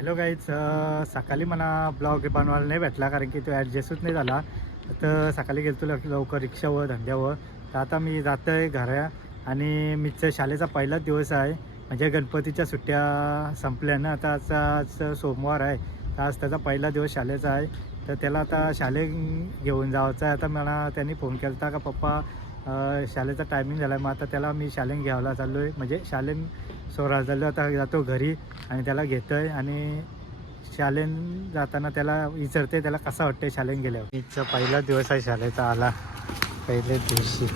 Hello guys, सकाळी मला blog बनवायला नाही भेटला कारण की तो ॲडजस्टच नाही झाला. तर सकाळी गेलो लवकर रिक्षावर धंद्यावर. तर आता मी जातो आहे घरा आणि मीच्या शाळेचा पहिलाच दिवस आहे. म्हणजे गणपतीच्या सुट्ट्या संपल्या ना, आता आज सोमवार आहे. तर आज त्याचा पहिला दिवस शाळेचा आहे. तर त्याला आता शाळेत घेऊन जायचं आहे. आता मला त्यांनी फोन केला होता का पप्पा शाळेचा टायमिंग झाला आहे. मग आता त्याला मी शाळेत घ्यायला चाललो आहे, म्हणजे शाळेत सोडायला चाललो. आता जातो घरी आणि त्याला घेतो आहे आणि शाळेत जाताना त्याला विचारते त्याला कसं वाटते शाळेत गेल्यावर. मीचा पहिला दिवस आहे शाळेचा. आला पहिल्याच दिवशी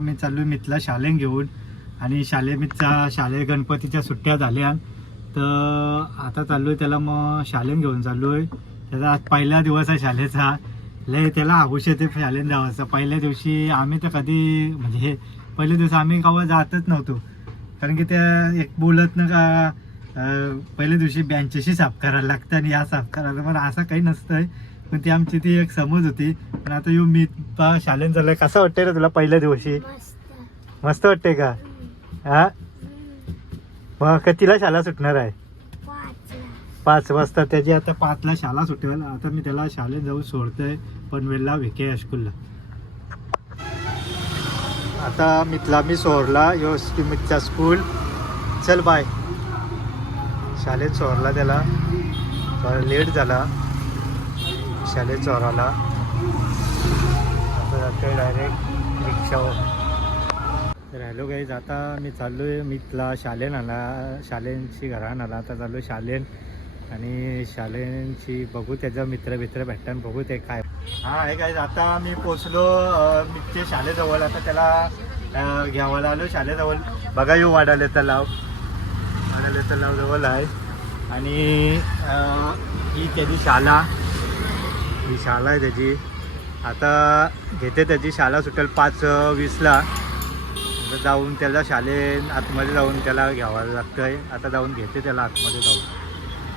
मी चाललो मितला शाळेत घेऊन. आणि शाळे गणपतीच्या सुट्ट्या झाल्या तर आता चाललो आहे त्याला मग शाळेत घेऊन चाललो आहे. त्याचा आज पहिला दिवस आहे शाळेचा. लय त्याला आगुश येते शाळेत जायचं. पहिल्या दिवशी आम्ही तर कधी म्हणजे पहिल्या दिवशी आम्ही गावात जातच नव्हतो कारण की त्या एक बोलत ना का पहिल्या दिवशी बेंचेसही साफ करायला लागतं आणि या साफ करायला. पण असं काही नसतंय, पण ती आमची ती एक समज होती. पण आता येऊ मी शाळेत झालं. कसं वाटतंय रे तुला पहिल्या दिवशी? मस्त वाटते का? हा मग तिला शाळा सुटणार आहे 5 वाजता. त्याची आता 5ला शाळा सुटेल. आता मी त्याला शाळेत जाऊन सोडतोय पनवेलला VK हायस्कूलला. आता मी सोडला मितचा स्कूल. चल बाय. शाळेत सोडला त्याला, थोडा लेट झाला शाळेत सोडायला. आता जातोय डायरेक्ट रिक्षावर. तर हॅलो गाईज, आता मी चाललो आहे मितला शाळेंची घरान आला. आता चाललो आहे शाळेत आणि शाळेंची बघू त्याचा मित्र भेटताना बघू ते काय. हा आहे गाईज, आता मी पोचलो मितच्या शाळेजवळ. आता त्याला घ्यावायला आलो शाळेजवळ. बघा येऊ वाढाले तलाव जवळ आहे. आणि ही त्याची शाळा आहे त्याची. आता घेते त्याची शाळा सुटेल 5:20ला. जाऊन त्याला शाळेत आतमध्ये जाऊन त्याला घ्यावं लागतं आहे. आता जाऊन घेते त्याला आतमध्ये जाऊन.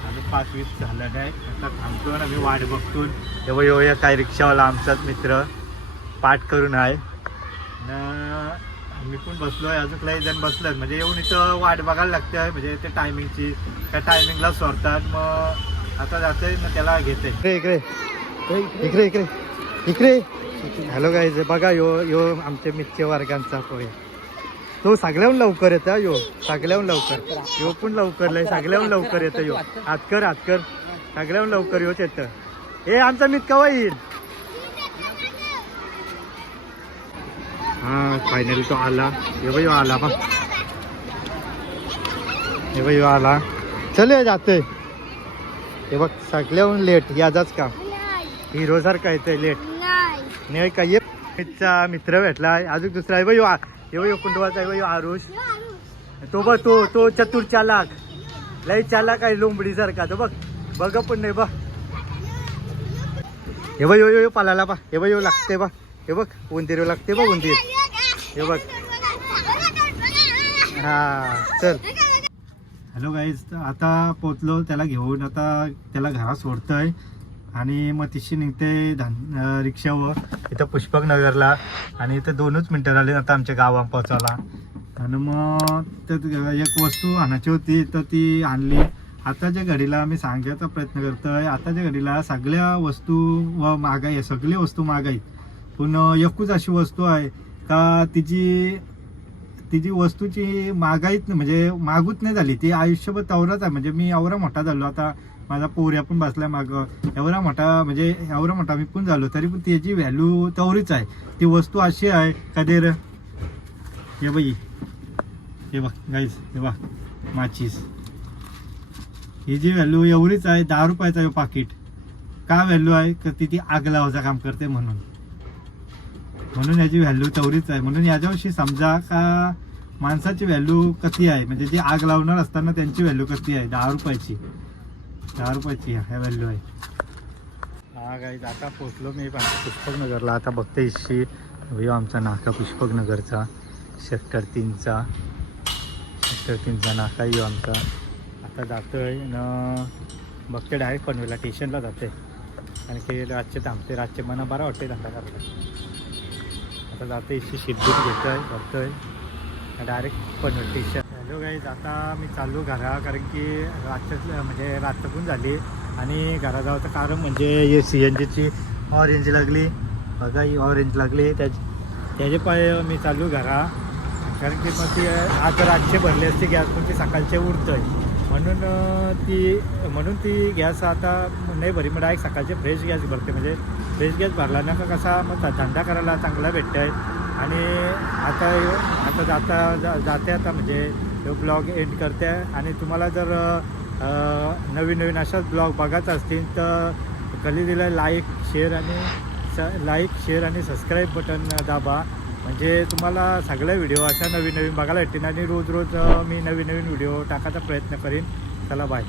आता 5:20 झालं काय. आता थांबतो ना मी वाट बघतून. तेव्हा येऊया काय रिक्षावाला आमचाच मित्र पाठ करून आहे ना. मी पण बसलो आहे, अजून काही जण बसलो आहे. म्हणजे येऊन इथं वाट बघायला लागते आहे, म्हणजे ते टायमिंगची त्या टायमिंगला सोडतात. मग आता जाते मग त्याला घेते. इकडे हॅलो गाईज, बघा यो आमच्या मितच्या वर्गांचा पोहे. तो सगळ्याहून लवकर येतो. सगळ्याहून लवकर यो पण लवकर सगळ्याहून लवकर येतं. यो हातकर सगळ्याहून लवकर योच येतं. हे आमचा मित केव्हा येईल? हा फायनली तो आला. यो आला बा. यो आला. चल जाते. हे बघ सगळ्याहून लेट याचाच का हिरो सारखा येतंय लेट नाही का. ये मितचा मित्र भेटला. अजून दुसरा आहे यो कुंडवाचा आहे आरुष. तो बघ तो चतुर चालाक लय चालाक आहे लोंबडी सारखा. तो बघ पण नाही बा. हे यो पालाला बा. हे लागते बा. हे बघ उंदीर लागते बा. उंदीर हे बघ. हा चल. हॅलो गाईज, आता पोचलो त्याला घेऊन. आता त्याला घरात सोडतोय आणि मग तिशी निघते रिक्षावर इथं पुष्पक नगरला. आणि इथं 2च मिनटं झाले आता आमच्या गावात पोचायला. आणि मग त्यात एक वस्तू आणायची होती तर ती आणली. आताच्या घडीला मी सांगायचा प्रयत्न करतोय, आताच्या घडीला सगळ्या वस्तू व महागाई आहे. सगळी वस्तू महागाई. पण एकूच अशी वस्तू आहे का तिची वस्तूची महागाईच म्हणजे मागूच नाही झाली. ती आयुष्यभर तवराच आहे. म्हणजे मी एवढा मोठा झालो, आता माझा पोऱ्या पण बसला मागं. एवढा मोठा मी पण झालो तरी पण त्याची व्हॅल्यू तेवढीच आहे. ती वस्तू अशी आहे कधी रे. हे बघ गाईज, हे बघ माचीस. ही जी व्हॅल्यू एवढीच आहे. 10 रुपयाचा हे पाकिट. का व्हॅल्यू आहे का ती आग लावायचं काम करते म्हणून याची व्हॅल्यू तेवढीच आहे. म्हणून याच्याविषयी समजा का माणसाची व्हॅल्यू किती आहे. म्हणजे जी आग लावणार असताना त्यांची व्हॅल्यू किती आहे. 10 रुपयाची ह्या व्हॅल्यू आहे. हा गाईज, आता पोचलो मी पुष्पक नगरला. आता बघते इशी आमचा नाका पुष्पक नगरचा सेक्टर 3चा नाका येऊ आमचा. आता जातोय न बघते डायरेक्ट पनवेलला स्टेशनला जाते. आणि की रातचे थांबते. रातचे मना बरा वाटते धंदा करता. आता जाते इशी शिद्दूत घेतोय बघतोय direct Panvel station. Hello guys, आता मी चाललो घरा, कारण की रात्र म्हणजे रात्र पण झाली आणि घरा जायचं कारण म्हणजे हे CNGची ऑरेंज लागली बघा, ही ऑरेंज लागली त्याचे पाय मी चालू घरा, कारण की मग ती आज रातचे भरली असते गॅस, पण ती सकाळचे उरतं आहे म्हणून ती गॅस आता नाही भरी, मग डायरेक्ट सकाळचे फ्रेश गॅस भरते. म्हणजे फ्रेश गॅस भरला ना का कसा मग धंदा करायला चांगला भेटतं आहे. आणि आता जाते आता म्हणजे ब्लॉग एंड करते. आणि तुम्हाला जर नवीन अशाच ब्लॉग बघायचा असतील तर गल्लीला लाईक शेअर आणि सबस्क्राईब बटन दाबा, म्हणजे तुम्हाला सगळे व्हिडिओ अशा नवीन बघायला भेटतील. आणि रोज मी नवीन व्हिडिओ टाकायचा प्रयत्न करीन. चला बाय.